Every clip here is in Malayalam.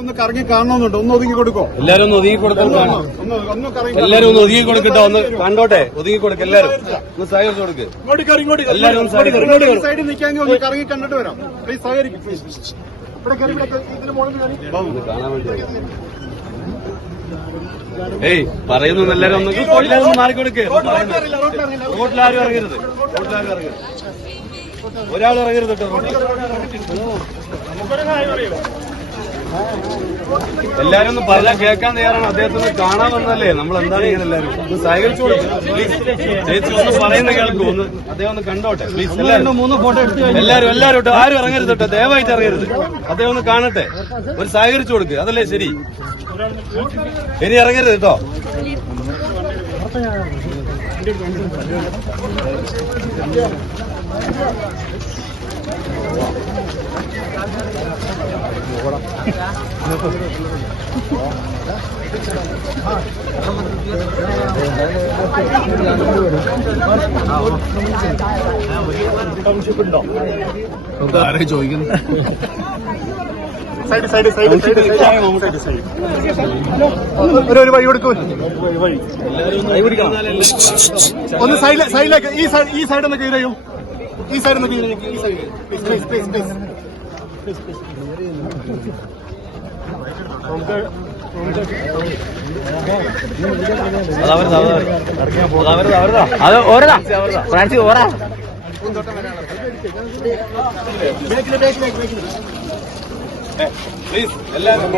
ഒന്ന് കറങ്ങി കാണണമെന്നുണ്ട്. ഒന്ന് ഒതുങ്ങി കൊടുക്കോ? എല്ലാരും ഒന്ന് ഒതുങ്ങി കൊടുക്കാൻ. എല്ലാരും ഒന്ന് ഒതുങ്ങി കൊടുക്കട്ടോ. ഒന്ന് കണ്ടോട്ടെ. ഒതുങ്ങി കൊടുക്ക. എല്ലാരും ഒന്ന് സഹകരിച്ചു കൊടുക്ക്. എല്ലാരും സൈഡിൽ നിൽക്കാമെങ്കിൽ ഒന്ന് കറങ്ങി കണ്ടിട്ട് വരാം. പ്ലീസ് സഹകരിക്കും. കാണാൻ വേണ്ടി. ഏയ് പറയുന്നു എല്ലാരും ഒന്ന് മാറിക്കൊടുക്ക്. റോട്ടിലാരും ഇറങ്ങരുത്. ഒരാൾ ഇറങ്ങരുത് കേട്ടോ. എല്ലാരും ഒന്ന് പറഞ്ഞാൽ കേൾക്കാൻ തയ്യാറാണ്. അദ്ദേഹത്തിന് കാണാൻ വന്നല്ലേ. നമ്മൾ എന്താണ് ഇങ്ങനെ എല്ലാവരും ഒന്ന് സഹകരിച്ചു കൊടുക്കും. ചേച്ചി ഒന്ന് പറയുന്ന കേൾക്കും. ഒന്ന് അദ്ദേഹം ഒന്ന് കണ്ടോട്ടെ പ്ലീസ്. എല്ലാവരും 3 ഫോട്ടോ എടുത്ത് എല്ലാരും കേട്ടോ. ആരും ഇറങ്ങരുത് കേട്ടോ. ദയവായിട്ട് ഇറങ്ങരുത്. അദ്ദേഹം ഒന്ന് കാണട്ടെ. ഒരു സഹകരിച്ചു കൊടുക്കുക. അതല്ലേ ശരി. ഇനി ഇറങ്ങരുത് കേട്ടോ. ആരെ ചോദിക്കുന്നു? ഒരു വഴി കൊടുക്കും. ഒന്ന് സൈഡിലേക്ക്. ഈ സൈഡിൽ നിന്ന് കീഴയോ. ഈ സൈഡിൽ നിന്ന് കീഴയോ. ഈ സൈഡ് പ്ലീസ്. അത് ഓരോ ഫ്രാൻസി ഓരാ. പ്ലീസ് എല്ലാവരും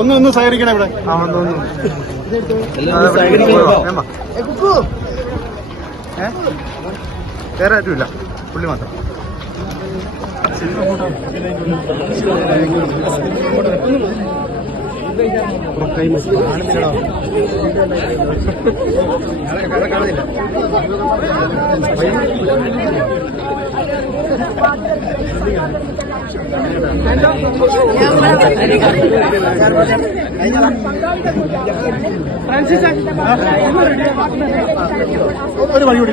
ഒന്ന് സഹകരിക്കണം ഇവിടെ. വേറെ ആരുമില്ല, പുള്ളി മാത്രം. ഒരു വഴി കൂടി.